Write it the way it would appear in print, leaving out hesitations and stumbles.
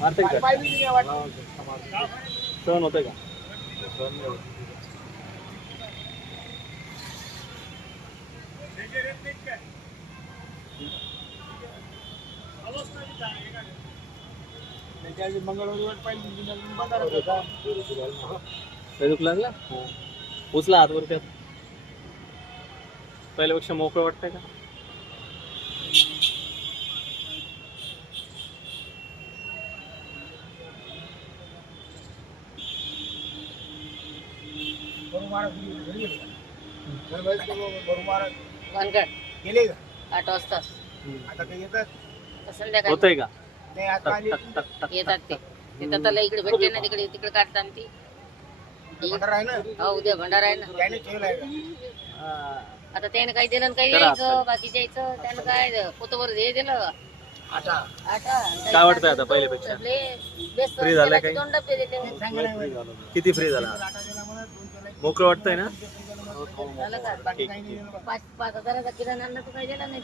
मारते का सहन होतंय का? दुख लागला उचला हातवर त्यात पहिल्यापेक्षा मोकळं वाटतंय का? गेले का 8 वाजता आता काही येतात संध्याकाळी होतंय का? नाही आता येतात ते तिथं त्याला इकडे भेटते ना तिकडे तिकडे काढतात ती भंडारा आहे ना हो उद्या भंडारा आहे ना त्याने ठेवलाय का आता त्याने काही दिलं काही यायचं बाकी द्यायचं त्यानं काय पोतवर हे दिलं आता काय वाटतंय आता पहिल्यापेक्षा फ्री झालंय काही? दोन डबे दिले किती फ्री झाला? मोकळं वाटतंय ना? झालं का 5,000चा किराणा आणला तू काही दिला नाही